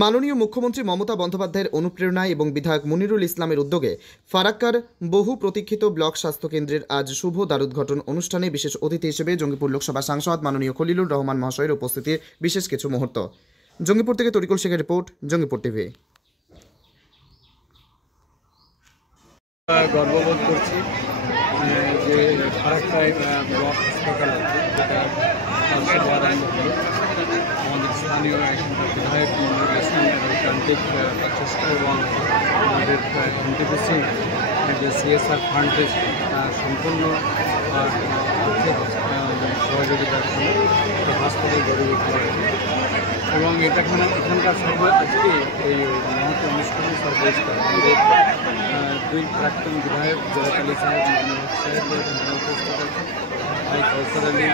মাননীয় মুখ্যমন্ত্রী মমতা বন্দ্যোপাধ্যায়ের অনুপ্রেরণায় এবং বিধায়ক মনিরুল ইসলামের উদ্যোগে ফারাক্কার বহু প্রতীক্ষিত ব্লক স্বাস্থ্য কেন্দ্রের আজ শুভ দ্বারোদ্ঘাটন অনুষ্ঠানে বিশেষ অতিথি হিসেবে জঙ্গিপুর লোকসভা সাংসদ মাননীয় খলিলুর রহমান মহাশয়ের উপস্থিতির বিশেষ কিছু মুহূর্ত। জঙ্গিপুর থেকে তরিকুল শেখের রিপোর্ট, জঙ্গিপুর টিভি। গর্ববোধ করছি যে ফারাক্কায় ব্লক হাসপাতাল আছে, যেটা আমাদের স্থানীয় বিধায়ক মনিরুল ইসলামের ঐকান্তিক প্রচেষ্টা এবং আমাদের এনটিপিসি যে সিএসআর ফান্ডের সম্পূর্ণ আর্থিক সহযোগিতার জন্য হাসপাতাল গড়ে উঠতে এবং এখানকার আজকে এই মহৎ অনুষ্ঠান সর্বস্তর আমাদের দুই প্রাক্তন বিধায়ক জয়ত আলী সাহেব, মামুন হক সাহেব এখানে উপস্থিত আছেন, ভাই কৌশল আলী,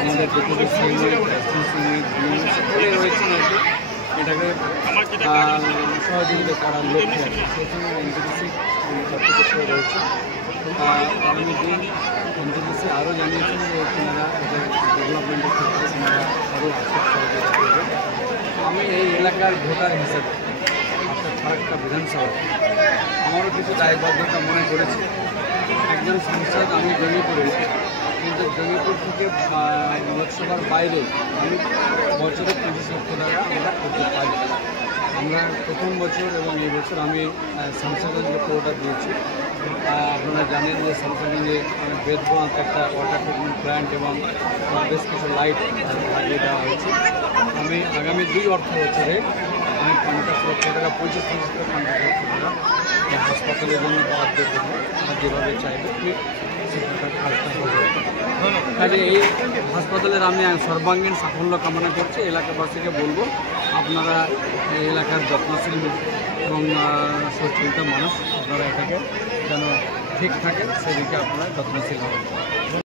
আমাদের ডেপুটি সিনিয়র অ্যাসিস্ট্যান্ট সিনিয়র সকলে রয়েছেন আর কি এটাকে সহযোগিতা করার লক্ষ্যে সেখানে এনটিপিসি কর্তৃপক্ষ রয়েছে। আগামী দিন এনটিপিসি আরও জানিয়েছেন যে ওনারা এদের ডেভেলপমেন্টের ক্ষেত্রে ওনারা আরও আর্থিক সহযোগিতা করবেন। আমি এই এলাকার ভোটার হিসেবে অর্থাৎ ফারাক্কা বিধানসভা আমারও কিছু দায়বদ্ধতা মনে করেছি। একজন সাংসদ আমি জঙ্গিপুরে, কিন্তু জঙ্গিপুর থেকে লোকসভার বাইরে আমি বছরে 25 লক্ষ টাকা আমরা করতে পারি। আমরা প্রথম বছর এবং এই বছর আমি শামসাগঞ্জকে পুরোটা দিয়েছি। আপনারা জানেন যে শামসাগঞ্জে বেদগঞ্জ একটা ওয়াটার ট্রিটমেন্ট প্ল্যান্ট এবং বেশ কিছু লাইট লাগিয়ে দেওয়া হয়েছে। আমি আগামী 2 অর্থ বছরে আমি 50 লক্ষ টাকা 25 থেকে 50 লক্ষ টাকা হাসপাতালের জন্য বরাদ্দ দেবো। আর যেভাবে চাইবে ঠিক সেটা কাজটা হবে। কাজে এই হাসপাতালের আমি সর্বাঙ্গীন সাফল্য কামনা করছি। এলাকাবাসীকে বলবো আপনারা এই এলাকার যত্নশীল এবং সুচিন্তিত মানুষ, আপনারা এটাকে যেন ঠিক থাকে সেদিকে আপনারা যত্নশীল হবেন।